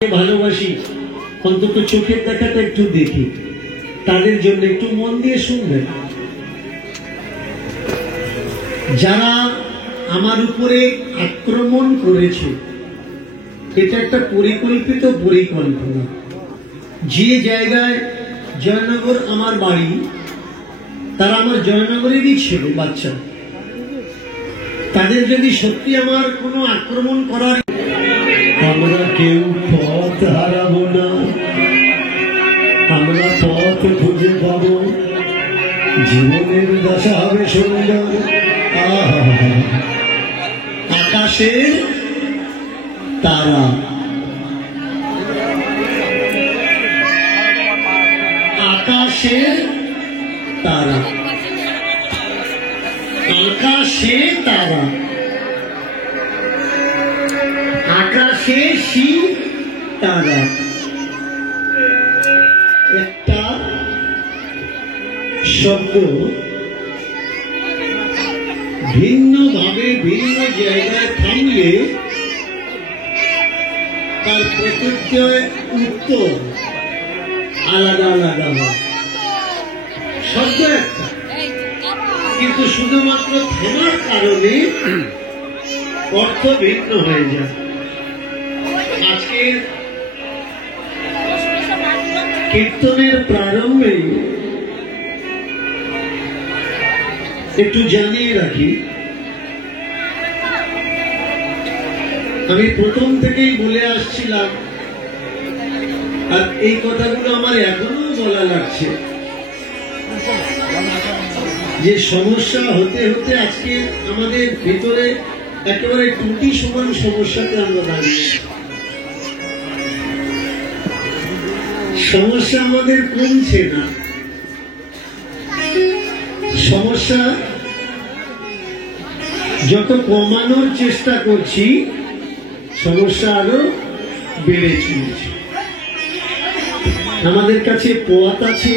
ভালোবাসি, অন্তত চোখের দেখাটা একটু দেখি, তাদের জন্য একটু মন দিয়ে শুনবেন। যারা আমার উপরে আক্রমণ করেছে, এটা একটা পরিকল্পিত পরিকল্পনা। যে জায়গায় জয়নগর আমার বাড়ি, তারা আমার জয়নগরেরই ছেলে বাচ্চা। তাদের যদি সত্যি আমার কোনো আক্রমণ করার, আমরা কেউ পথ হারাবো না, আমরা পথ খুঁজে পাবো, জীবনের দশা হবে সুন্দর। আকাশের তারা, আকাশের তারা, আকাশে তারা, আকাশে তারা। একটা শব্দ ভিন্ন ভাবে ভিন্ন জায়গায় থামলে তার প্রত্যয় উত্তর আলাদা আলাদা হয়। শব্দ একটা, কিন্তু শুধুমাত্র থামার কারণে অর্থ ভিন্ন হয়ে যায়। আজকের কীর্তনের প্রারম্ভে একটু জানিয়ে রাখি, আমি প্রথম থেকেই বলে আসছিলাম, আর এই কথাগুলো আমার এখনো বলা লাগছে, যে সমস্যা হতে হতে আজকে আমাদের ভিতরে একেবারে টুটি সমান সমস্যাতে আমরা দাঁড়িয়ে। সমস্যা আমাদের কমছে না, সমস্যা যত কমানোর চেষ্টা করছি, সমস্যা আরো বেড়ে চলেছে। আমাদের কাছে পথ আছে,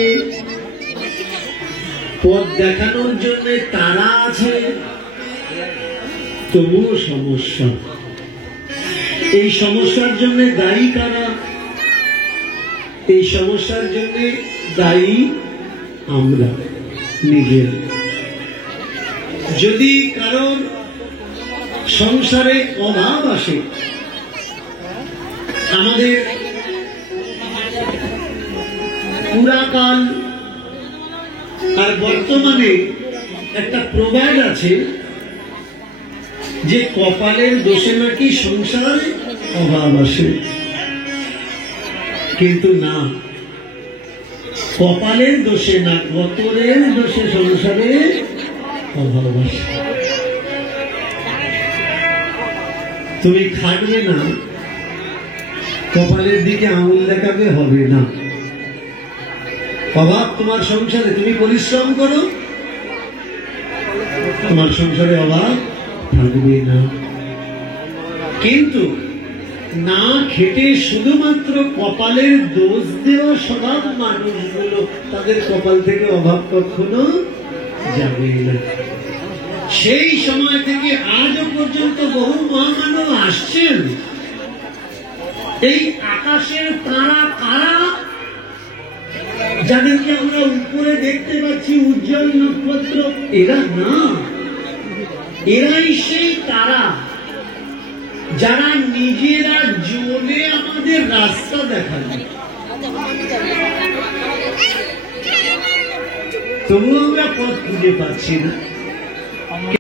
পথ দেখানোর জন্য তারা আছে, তবুও সমস্যা। এই সমস্যার জন্য দায়ী কারা? এই সমস্যার জন্য দায়ী আমরা নিজের। যদি কারণ সংসারে অভাব আসে, আমাদের পুরাকাল আর বর্তমানে একটা প্রবাদ আছে যে কপালের দোষে নাকি সংসারে অভাব আসে, কিন্তু না, কপালের দোষে না, গতরের দোষে সংসারে অভাব আসে। তুমি খাটবে না, কপালের দিকে আঙুল দেখাবে হবে না। অভাব তোমার সংসারে, তুমি পরিশ্রম করো, তোমার সংসারে অভাব থাকবে না। কিন্তু না খেটে শুধুমাত্র কপালের দোষ দেওয়া স্বভাব মানুষগুলো, তাদের কপাল থেকে অভাব কখনো যাবে না। সেই সময় থেকে আজও পর্যন্ত বহু মহামানব আসছেন। এই আকাশের তারা কারা? যাদেরকে আমরা উপরে দেখতে পাচ্ছি উজ্জ্বল নক্ষত্র, এরা না, এরাই সেই তারা যারা নিজেরা জ্বলে আমাদের রাস্তা দেখাবে। তবু আমরা পথ খুঁজে পাচ্ছি না।